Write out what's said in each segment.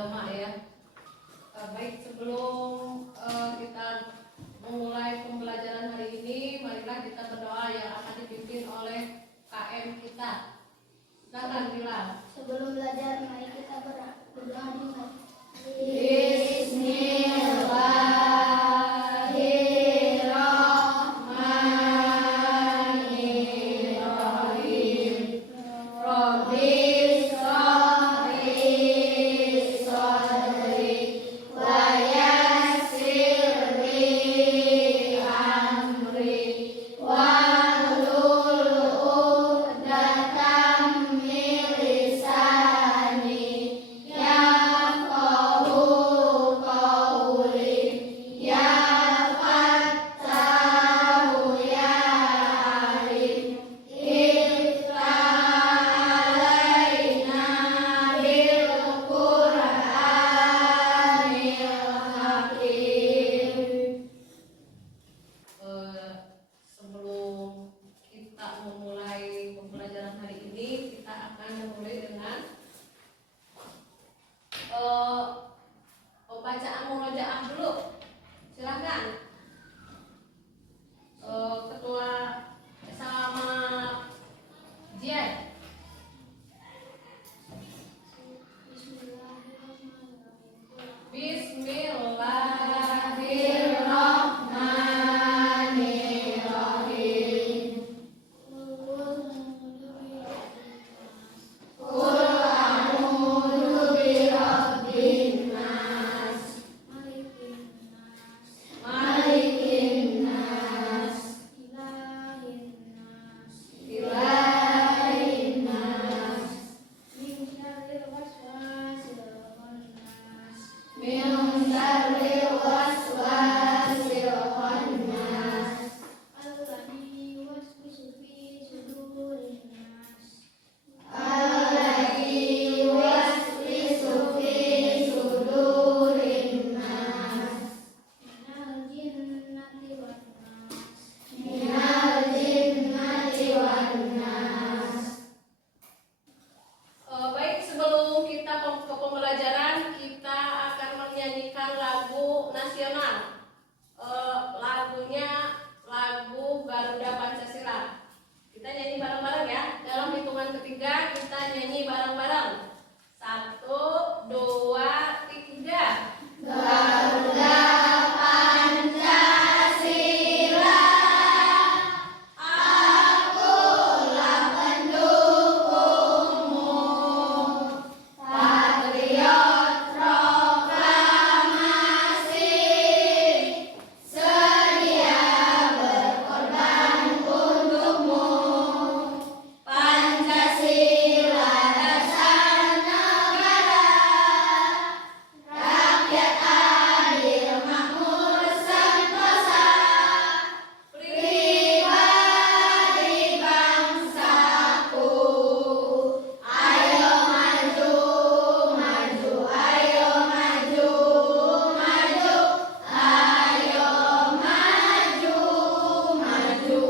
agama ya. Baik, sebelum kita memulai pembelajaran hari ini, marilah kita berdoa yang akan dipimpin oleh KM kita. Silakan Bila. Sebelum belajar, mari kita berdoa dimulai. Pembacaan murojaah dulu. Silakan. Ketua sama Jian. Bismillahirrahmanirrahim. Baik, sebelum kita ke pembelajaran, kita akan menyanyikan lagu nasional. Lagunya lagu Garuda Pancasila. Kita nyanyi bareng-bareng ya. Dalam hitungan ketiga kita nyanyi bareng-bareng. 1, 2, 3. Garuda Pancasila, akulah pendukungmu, patriot proklamasi, sedia berkorban untukmu. Pancasila dasar negara, rakyat adil makmur sentosa, pribadi bangsaku. Ayo maju, maju, ayo maju, maju, ayo maju, maju.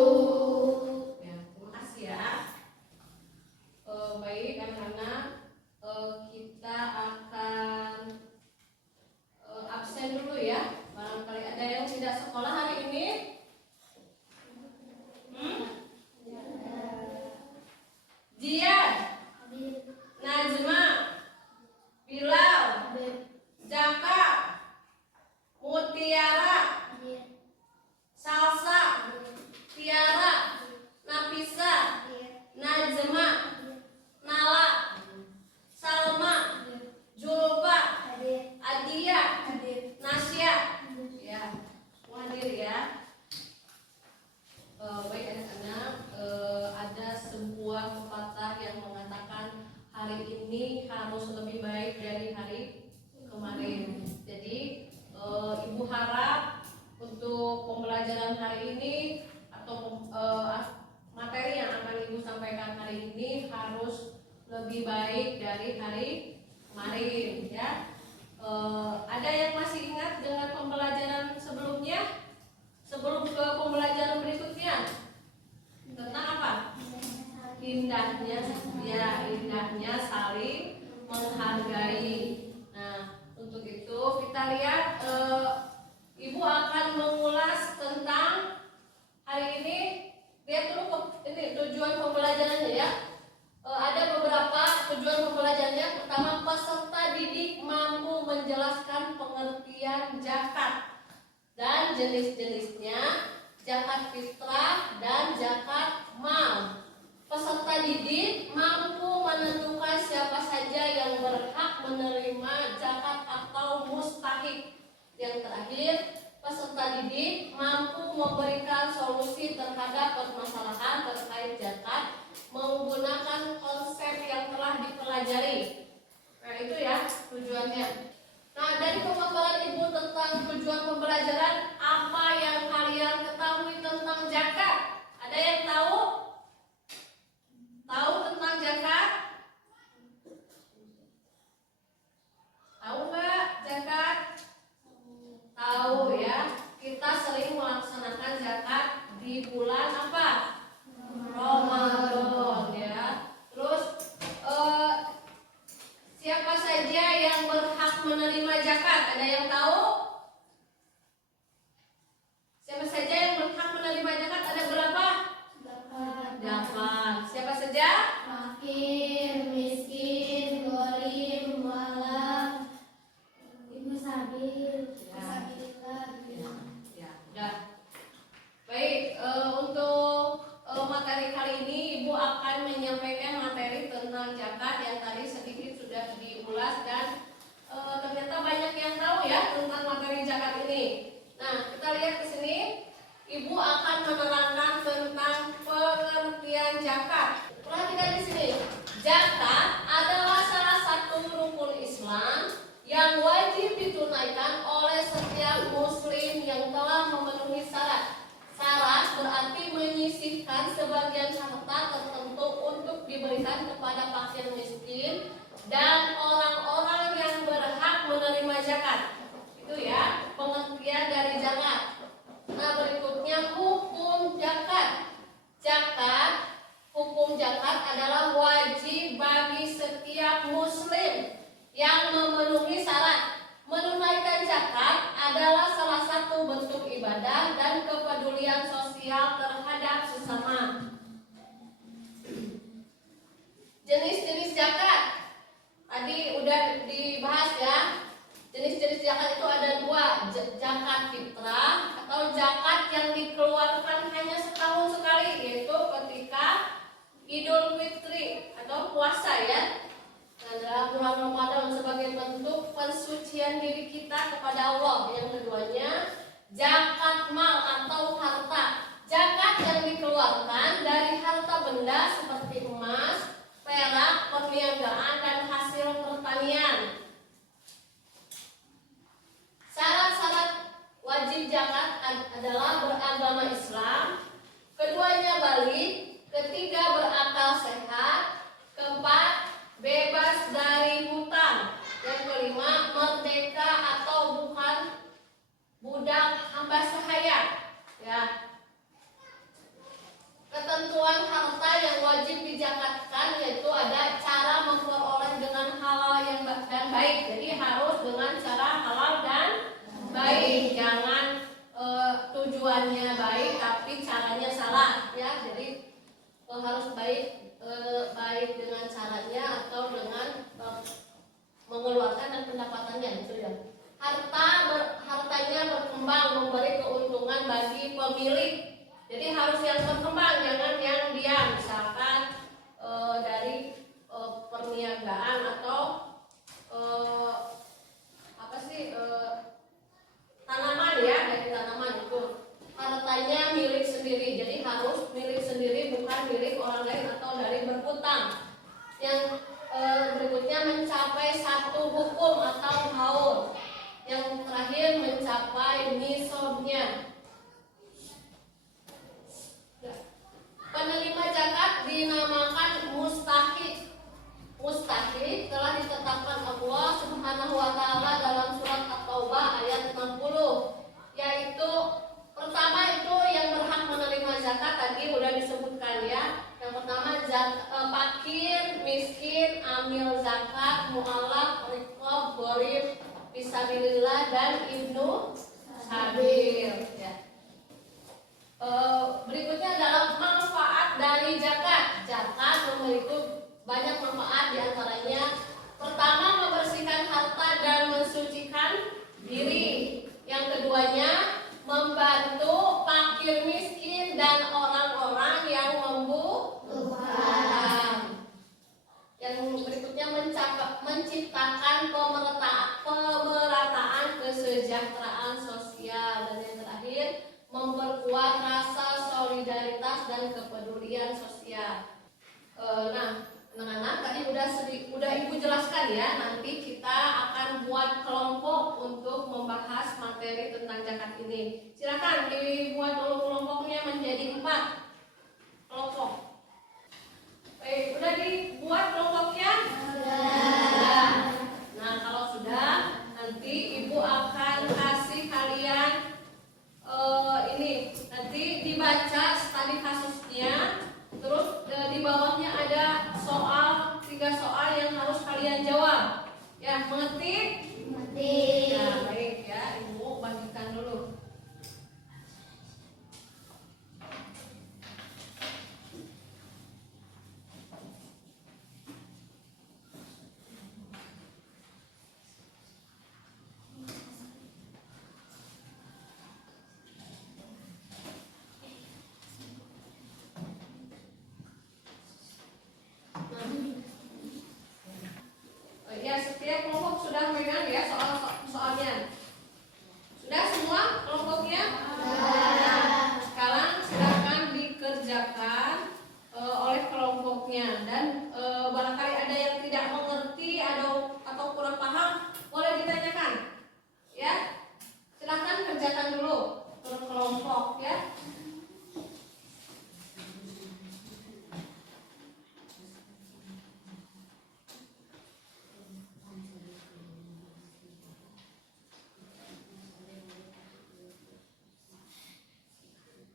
Ya, terima kasih ya. Baik anak-anak, kita akan absen dulu ya. Barangkali ada yang tidak sekolah hari ini. Jian, Najma, Bilal, Jaka, Mutiara, Salsa, Tiara, Nafisa, Najma, Nala, Salma, Julfa, Adia, Nasya. Ya, semua hadir ya. Baik anak-anak, ada sebuah pepatah yang mengatakan hari ini harus lebih baik dari hari kemarin. Jadi ibu harap untuk pembelajaran hari ini atau materi yang akan ibu sampaikan hari ini harus lebih baik dari hari kemarin ya. Ada yang masih ingat dengan pembelajaran sebelumnya? Sebelum ke pembelajaran berikutnya tentang apa? Indahnya, ya indahnya saling menghargai. Nah, menjelaskan pengertian zakat dan jenis-jenisnya, zakat fitrah dan zakat mal. Peserta didik mampu menentukan siapa saja yang berhak menerima zakat atau mustahik. Yang terakhir, peserta didik mampu memberikan solusi terhadap permasalahan terkait zakat menggunakan konsep yang telah dipelajari. Nah, itu ya tujuannya. Nah, dari pemaparan Ibu tentang tujuan pembelajaran, apa yang kalian ketahui tentang zakat? Ada yang tahu? Tahu tentang zakat? Tahu nggak zakat? Tahu ya. Kita sering melaksanakan zakat di bulan apa? Ramadan ya. Terus siapa saja yang berhak menerima zakat? Ada yang tahu? Siapa saja yang berhak menerima zakat? Ada berapa? 8. Siapa saja? Fakir, miskin, gharib, mualaf, ibu sabil, fisabilillah. Ya, udah. Baik, untuk materi kali ini Ibu akan menyampaikan materi tentang zakat yang tadi sedikit sudah diulas dan ternyata banyak yang tahu ya tentang materi zakat ini. Nah, kita lihat ke sini. Ibu akan menerangkan tentang pengertian zakat. Perhatikan di sini. Zakat adalah salah satu rukun Islam yang wajib ditunaikan oleh setiap muslim yang telah memenuhi syarat. Syarat berarti menyisihkan sebagian harta tertentu untuk diberikan kepada fakir miskin dan orang-orang yang berhak menerima zakat. Itu ya pengertian dari zakat. Nah, berikutnya hukum zakat. Hukum zakat adalah wajib bagi setiap muslim yang memenuhi syarat. Menunaikan zakat adalah salah satu bentuk ibadah dan kepedulian sosial terhadap sesama. Jenis-jenis zakat tadi udah dibahas ya. Jenis-jenis zakat itu ada 2, zakat fitrah atau zakat yang dikeluarkan hanya setahun sekali, yaitu ketika Idul Fitri atau puasa ya. Nah, dalam bulan Ramadan sebagai bentuk pensucian diri kita kepada Allah. Yang keduanya, zakat mal atau harta. Zakat yang dikeluarkan dari harta benda seperti emas, perak, perniagaan dan hasil pertanian. Syarat-syarat wajib zakat adalah beragama Islam, keduanya balik, ketiga berakal sehat, keempat bebas dari hutang, yang kelima merdeka atau bukan budak hamba sahaya. Ya. Ketentuan harta yang wajib dizakatkan yaitu ada cara memperoleh dengan halal dan baik. Jadi harus dengan cara halal dan baik. Jangan tujuannya baik tapi caranya salah ya. Jadi harus baik dengan caranya atau dengan mengeluarkan dan pendapatannya gitu ya. Hartanya berkembang memberi keuntungan bagi pemilik. Jadi harus yang berkembang, jangan yang diam. Misalkan dari perniagaan atau tanaman ya, dari tanaman itu hartanya milik sendiri. Jadi harus milik sendiri, bukan milik orang lain atau dari berhutang. Yang berikutnya mencapai satu hukum atau haul. Yang terakhir mencapai nisabnya. Penerima zakat dinamakan mustahik. Mustahik telah ditetapkan Allah Subhanahu wa taala dalam surat At-Taubah ayat 60, yaitu pertama itu yang berhak menerima zakat tadi udah disebutkan ya. Yang pertama fakir, miskin, amil zakat, mu'alaf, riqab, gharib, fisabilillah dan ibnu sabil ya. Berikutnya adalah manfaat dari zakat. Zakat memiliki banyak manfaat, diantaranya Pertama, membersihkan harta dan mensucikan diri. Yang keduanya, membantu fakir miskin dan orang-orang yang membutuhkan. Yang berikutnya, menciptakan pemerataan kesejahteraan sosial. Dan yang terakhir, memperkuat rasa solidaritas dan kepedulian sosial. Nah, anak-anak tadi udah Ibu jelaskan ya. Nanti kita akan buat kelompok untuk membahas materi tentang zakat ini. Silakan dibuat dulu kelompoknya menjadi 4 kelompok. Baik, udah dibuat kelompoknya? Sudah. Nah, kalau sudah, nanti Ibu akan kasih kalian ini. Nanti dibaca studi kasusnya. Terus di bawahnya ada 3 soal yang harus kalian jawab. Ya, mengerti? Mengerti. Ya, baik ya. Ibu bagikan dulu. Ya, setiap kelompok sudah megang ya soalnya. Sudah semua kelompoknya? Nah, sekarang silakan dikerjakan oleh kelompoknya. Dan barangkali ada yang tidak mengerti atau kurang paham, boleh ditanyakan. Ya, silakan kerjakan dulu per kelompok ya.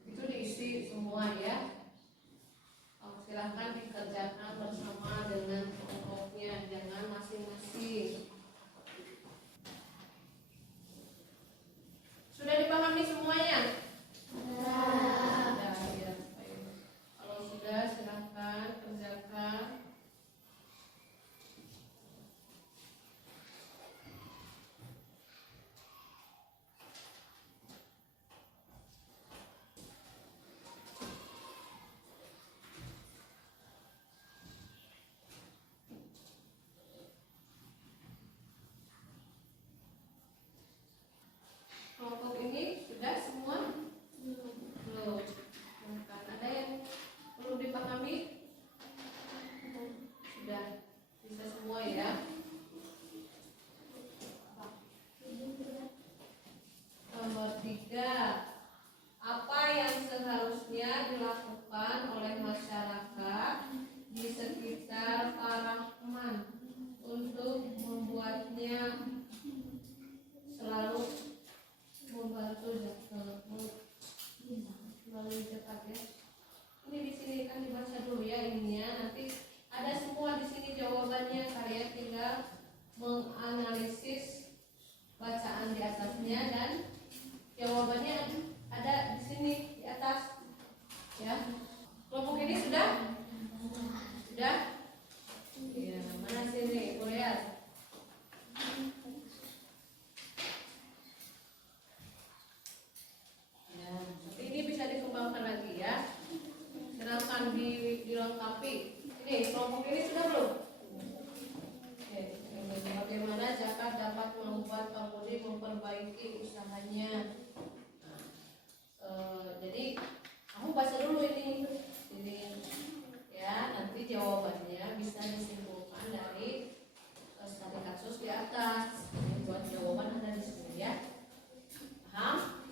Itu diisi semua ya. Silahkan dikerjakan bersama dengan kelompoknya, jangan masing-masing. Sudah dipahami semuanya? Sudah, ya. Baik. Kalau sudah, silahkan kerjakan. Kelompok ini sudah semua? Belum. Ada yang perlu dipahami? Sudah bisa semua ya. Nomor 3, apa yang seharusnya dilakukan oleh masyarakat di sekitar para teman untuk membuatnya selalu membantu melalui zakat ya. Ini di sini kan dibaca dulu ya ininya. Nanti ada semua di sini jawabannya. Kalian tinggal menganalisis bacaan di atasnya dan jawabannya ada di sini di atas. Ya. Kelompok ini sudah? Sudah? Iya, mana sini? Lihat. Ini bisa dikembangkan lagi ya. Silakan dilengkapi. Ini kelompok ini sudah belum? Oke. Bagaimana zakat dapat membuat pembeli memperbaiki usahanya? Jadi kamu baca dulu ini ya. Nanti jawabannya bisa disimpulkan dari studi kasus di atas. Buat jawaban ada di sini ya. Paham?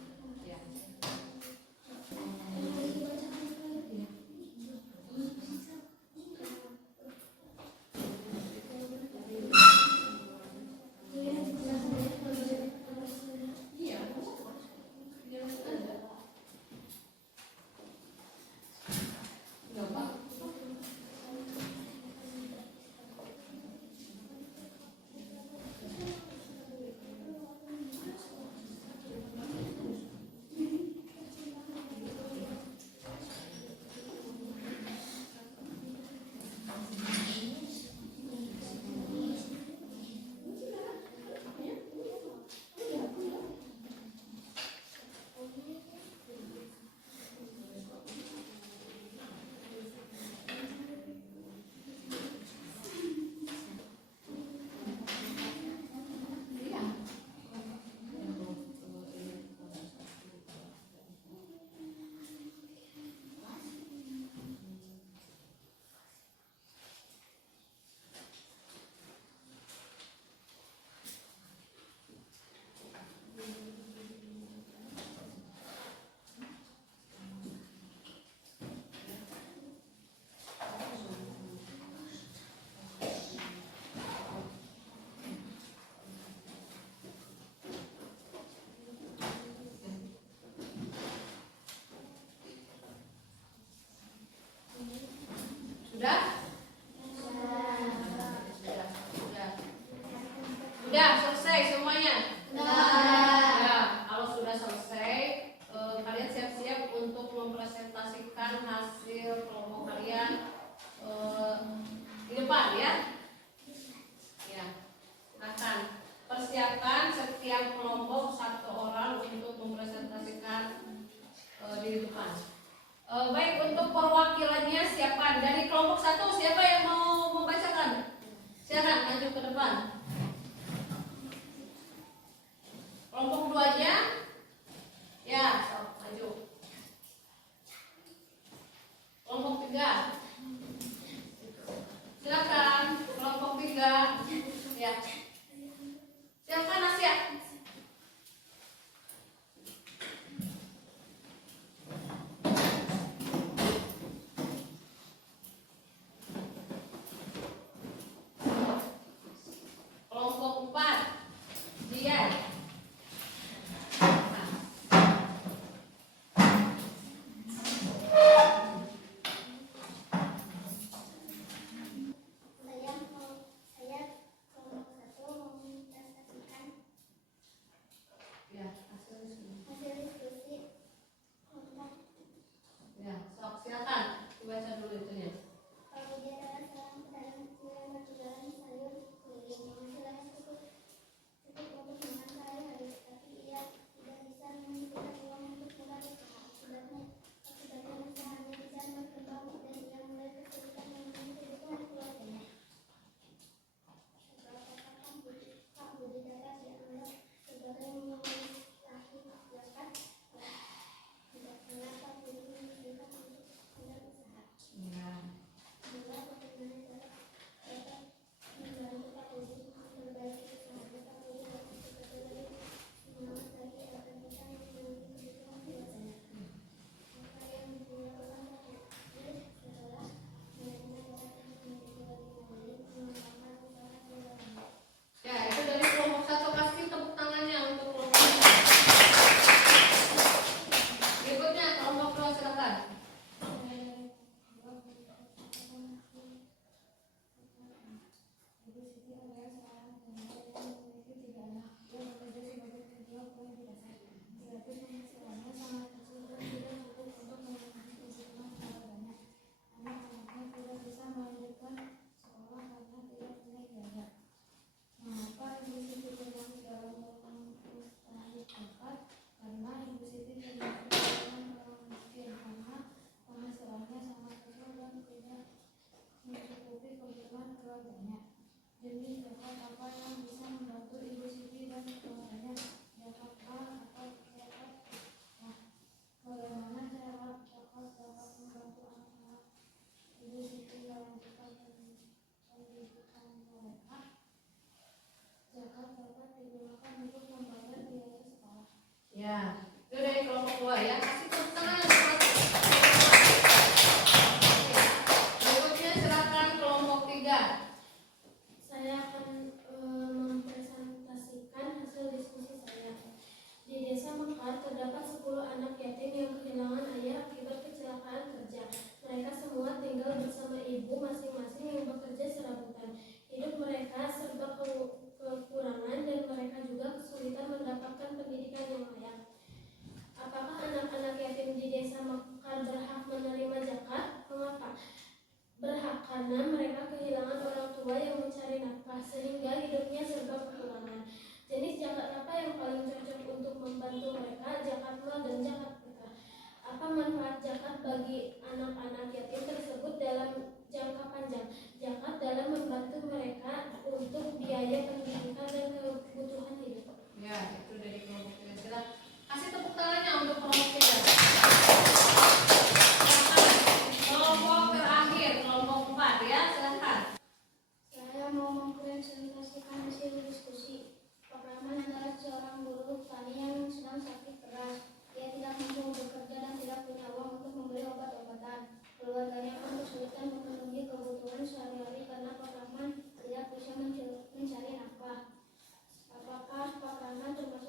setiap kelompok 1 orang untuk mempresentasikan di depan. Baik, untuk perwakilannya siapa? Dari kelompok 1 siapa yang mau membacakan? Silakan maju ke depan. Kelompok 2-nya? Ya, sok maju. Kelompok 3. Silakan, kelompok 3. Ya. Silakan Asia. Kelompok 4. Dian. Saya kelompok 1 mau mempresentasikan Ya, hasil hasil diskusi kelompok. ya, sok silakan dibaca dulu itunya. Dia adalah seorang pedagang kecil yang berjualan sayur keliling. Penghasilannya cukup untuk makan sehari-hari, tapi ia tidak bisa menyisihkan uang untuk modal usaha. Akibatnya usahanya tidak berkembang dan ia mulai kesulitan memenuhi kebutuhan keluarganya. Apakah Pak Budi dapat dianggap sebagai memenuhi zakat? Tidak, kenapa Budi menyisihkan untuk modal usaha? Ya. Bila bagaimana cara dapat membantu Pak Budi memperbaiki usahanya, Pak Budi harus betul-betul semangat lagi agar bisa memenuhi kebutuhan keluarganya. Apa yang dilakukan Pak Budi setelah menerima zakat yang dimiliki oleh Budi mengembangkan usaha keluarganya? Ya, itu dari kelompok 1. Kasih tepuk tangannya untuk kelompok 1. Berikutnya kelompok 2 silakan. Ibu Siti adalah seorang pengusaha yang memiliki 3 anak. Ia bekerja sebagai penjual kue di pasar. Tetapi penghasilannya sangat kecil dan tidak cukup untuk memenuhi kebutuhan keluarganya. Anak-anaknya tidak bisa melanjutkan sekolah karena tidak punya biaya. Mengapa Ibu Siti bermain dalam mengutarakan zakat? Karena Ibu Siti tidak merupakan orang miskin, karena penghasilannya sangat kecil dan tidak mencukupi kebutuhan keluarganya. Demi zakat apa yang bisa membantu Ibu Siti dan keluarganya? Zakat A atau zakat A? Bagaimana cara zakat dapat membantu anak-anak Ibu Siti melanjutkan pendidikan mereka? Zakat dapat digunakan untuk membayar biaya sekolah. Ya, itu dari kelompok 2 ya. Kasih tepuk tangan yang keras. Berikutnya silakan kelompok 3. Saya akan mempresentasikan hasil diskusi saya. Di desa Mekar terdapat 10 anak yatim yang kehilangan ayah akibat kecelakaan kerja. Mereka semua tinggal bersama ibu masing-masing yang bekerja serabutan. Hidup mereka serba kekurangan dan mereka juga kesulitan mendapatkan pendidikan yang layak. Apakah anak-anak yatim di desa Mekar berhak menerima zakat? Mengapa? Berhak karena mereka kehilangan orang tua yang mencari nafkah sehingga hidupnya serba kekurangan. Jenis zakat apa yang paling cocok untuk membantu mereka? Zakat mal dan zakat fitrah. Apa manfaat zakat bagi anak-anak yatim tersebut dalam jangka panjang? Zakat dalam membantu mereka untuk biaya pendidikan dan kebutuhan hidup. Ya, itu dari kelompok 3. Silakan kasih tepuk tangannya untuk kelompok 3. Kelompok terakhir, kelompok 4 ya, silakan. Saya mau mempresentasikan hasil diskusi. Pak Rahman adalah seorang buruh tani yang sedang sakit keras. Ia tidak mampu bekerja dan tidak punya uang untuk membeli obat-obatan. Keluarganya pun kesulitan memenuhi kebutuhan sehari-hari karena Pak Rahman tidak bisa mencari nafkah. Apakah Pak Rahman termasuk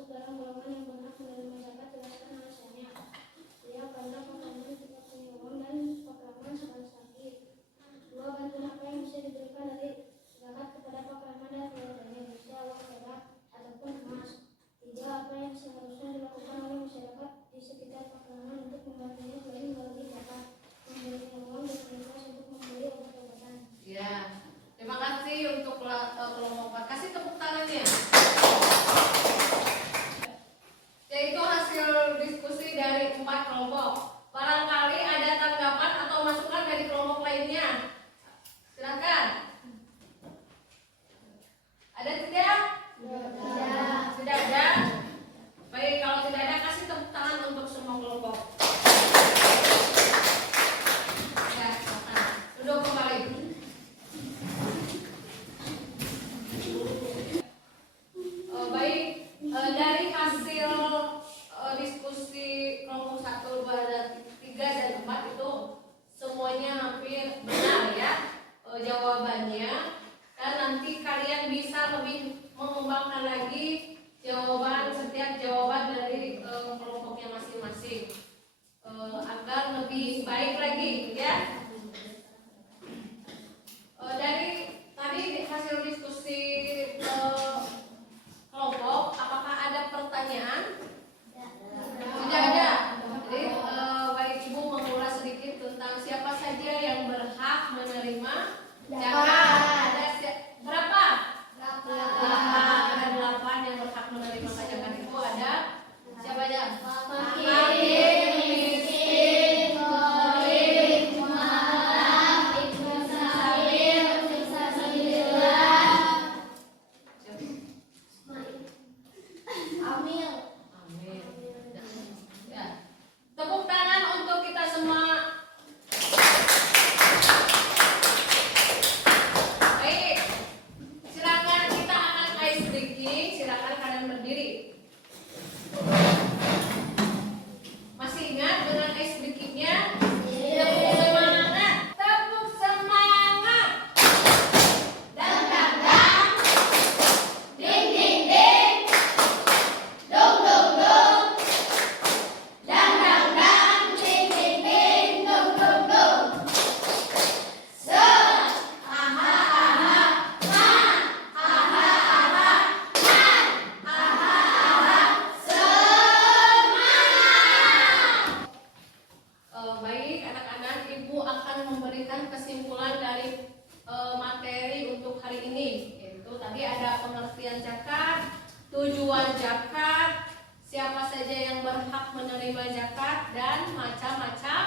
zakat, siapa saja yang berhak menerima zakat, dan macam-macam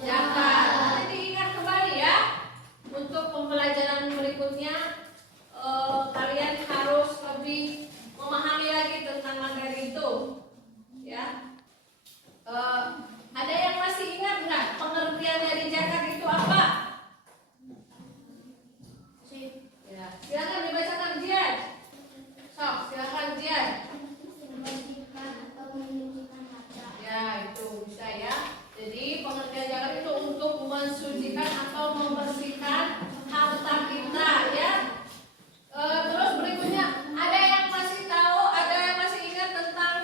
zakat. Nanti diingat kembali ya. Untuk pembelajaran berikutnya kalian harus lebih memahami lagi tentang materi itu, ya. Ada yang masih ingat nggak pengertian dari zakat itu apa? Ya, silakan dibacakan Jian. Sok, silakan Jian. Membersihkan atau menyucikan harta. Ya, itu bisa ya. Jadi pengertian zakat itu untuk mensucikan atau membersihkan harta kita, ya. Terus berikutnya, ada yang masih tahu, ada yang masih ingat tentang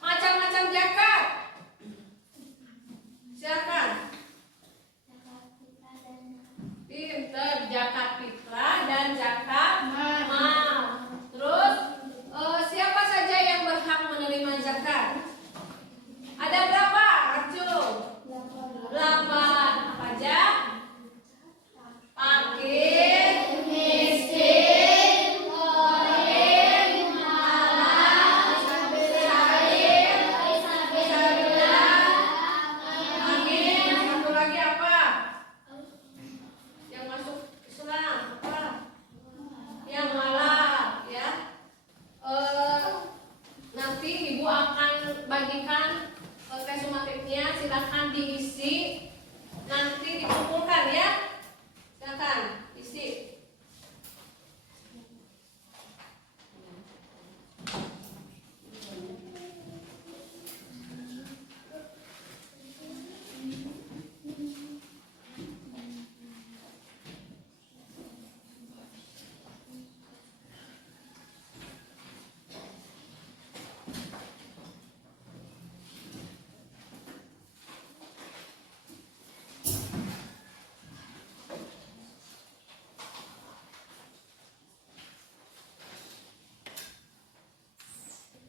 macam-macam zakat? Silakan. Zakat fitrah dan Pinter, zakat fitrah dan zakat mal. Terus siapa saja yang berhak menerima zakat? Ada berapa? Arju? 8. Apa aja? Fakir, miskin, gharib, malas, sair, fisabilillah, amin. Satu lagi apa? Yang masuk Islam apa? Yang halal, ya. Nanti ibu akan bagikan resumatifnya, silakan diisi, nanti dikumpulkan ya. Silakan isi.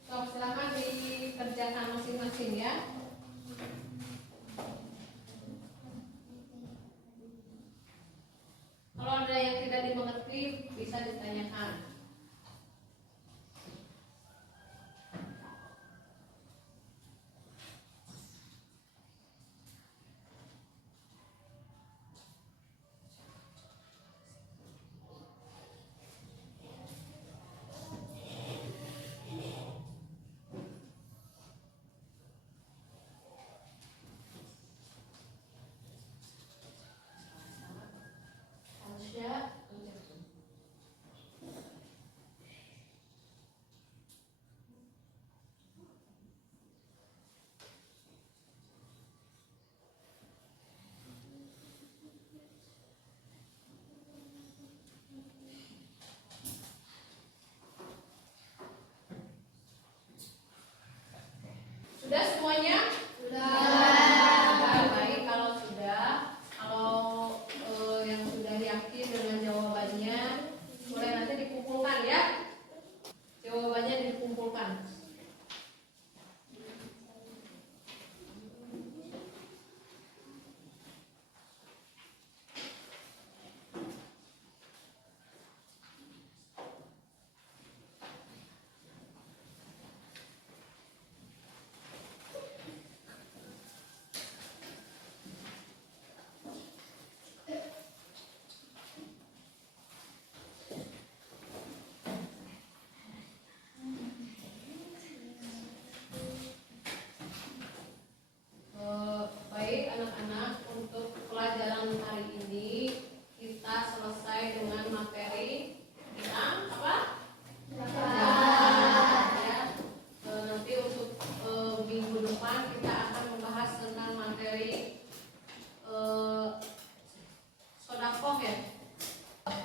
So, silakan dikerjakan masing-masing ya. Kalau ada yang tidak dimengerti bisa ditanyakan. Alsya, sudah semuanya? Sudah. Baik, kalau sudah, kalau yang sudah yakin dengan jawabannya, mulai nanti dikumpulkan ya. Jawabannya dikumpulkan. Baik anak-anak, untuk pelajaran hari ini kita selesai dengan materi tentang apa? Zakat, ya. Nanti untuk minggu depan kita akan membahas tentang materi sodakoh ya.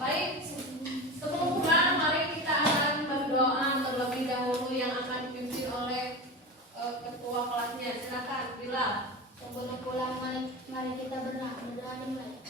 Baik, sebelum pulang mari kita akan berdoa terlebih dahulu yang akan dipimpin oleh ketua kelasnya. Silakan Bila. sebelum pulang mari kita berdoa dimulai.